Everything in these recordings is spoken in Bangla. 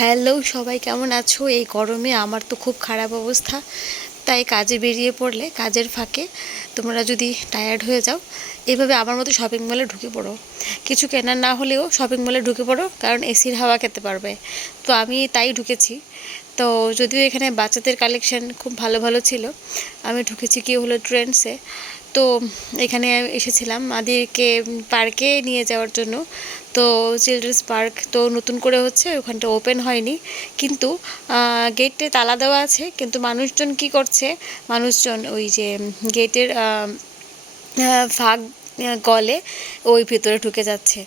হ্যালো, সবাই কেমন আছো? এই গরমে আমার তো খুব খারাপ অবস্থা। তাই কাজে বেরিয়ে পড়লে, কাজের ফাঁকে তোমরা যদি টায়ার্ড হয়ে যাও, এভাবে আমার মতো শপিং মলে ঢুকে পড়ো। কিছু কেনার না হলেও শপিং মলে ঢুকে পড়ো, কারণ এসির হাওয়া খেতে পারবে। তো আমি তাই ঢুকেছি। তো যদিও এখানে বাচ্চাদের কালেকশন খুব ভালো ভালো ছিল, আমি ঢুকেছি কি হলো ট্রেন্ডসে তো এখানে এসেছিলাম আদিকে পার্কে নিয়ে যাওয়ার জন্য। তো চিলড্রেন্স পার্ক তো নতুন করে হচ্ছে, ওখানটা ওপেন হয়নি। কিন্তু গেটে তালা দেওয়া আছে, কিন্তু মানুষজন কি করছে, মানুষজন ওই যে গেটের ফাঁক গলে ওই ভেতরে ঢুকে যাচ্ছে।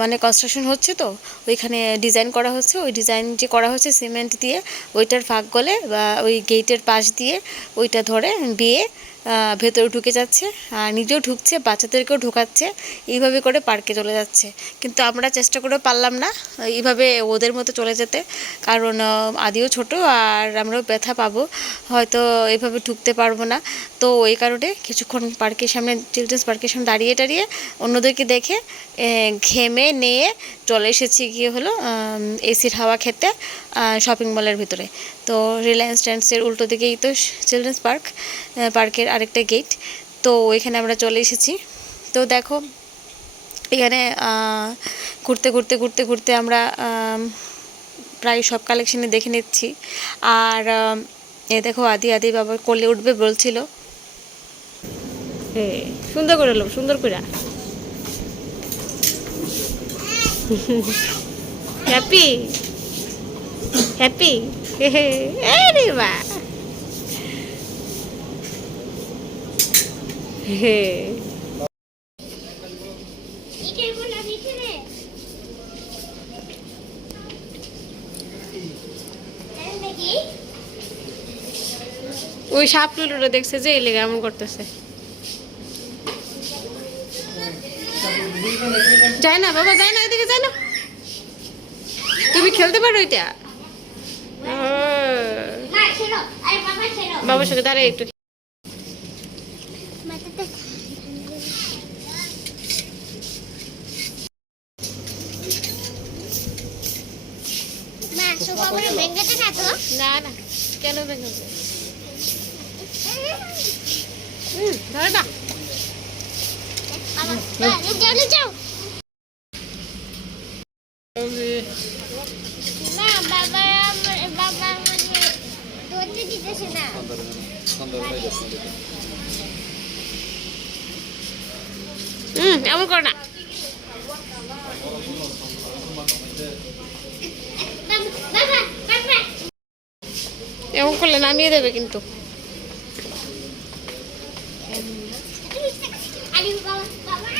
মানে কনস্ট্রাকশন হচ্ছে তো, ওইখানে ডিজাইন করা হচ্ছে, ওই ডিজাইন যে করা হচ্ছে সিমেন্ট দিয়ে, ওইটার ফাঁক গলে বা ওই গেটের পাশ দিয়ে ওইটা ধরে বিয়ে ভেতরে ঢুকে যাচ্ছে আর নিজেও ঢুকছে, বাচ্চাদেরকেও ঢোকাচ্ছে, এইভাবে করে পার্কে চলে যাচ্ছে। কিন্তু আমরা চেষ্টা করে পারলাম না, এইভাবে ওদের মতো চলে যেতে। কারণ আদিও ছোট আর আমরাও ব্যথা পাবো, হয়তো এভাবে ঢুকতে পারব না। তো এই কারণে কিছুক্ষণ পার্কের সামনে চিলড্রেন্স পার্কের সামনে দাঁড়িয়ে টাড়িয়ে অন্যদেরকে দেখে ঘেমে নিয়ে চলে এসেছি গিয়ে হলো এসির হাওয়া খেতে শপিং মলের ভিতরে। তো রিলায়েন্স ট্রেন্ডসের উল্টো দিকেই তো চিলড্রেন্স পার্ক পার্কের আরেকটা গেট তো ওইখানে আমরা চলে এসেছি। তো দেখো, এখানে ঘুরতে ঘুরতে ঘুরতে ঘুরতে আমরা প্রায় সব কালেকশানে দেখে নিচ্ছি। আর এ দেখো আদি আদি বাবা কোলে উঠবে বলছিল। হে সুন্দর করে লো সুন্দর করে। হ্যাপি হ্যাপি আরে বা হে ওই সাপ লুলুটা দেখছে যে এই লেগে এমন করতেছে। যাই না বাবা যায় না ওইদিকে যায় না। তুমি খেলতে পারো এটা। বাবার সঙ্গে দাঁড়াই একটু। না না কেন ভেঙে হুম ধরে না না বাবা আমার বাবা আমাকে ধরতে দিতেছে না। হুম এমন কর না বাবা বাবা এমন করলে নামিয়ে দেবে কিন্তু আরে বাবা বাবা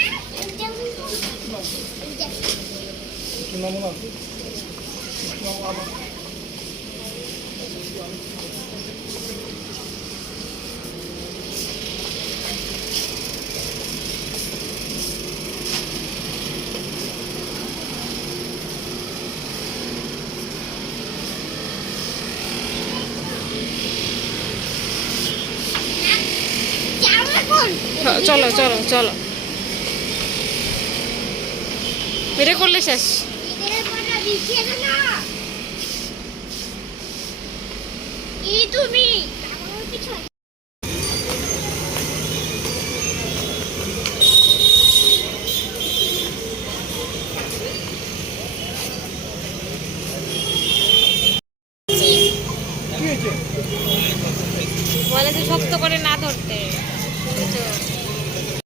যাওয়ার কোন চ- চলো চলো চলো এটা করলে শেষ বলে যে শক্ত করে না ধরতে?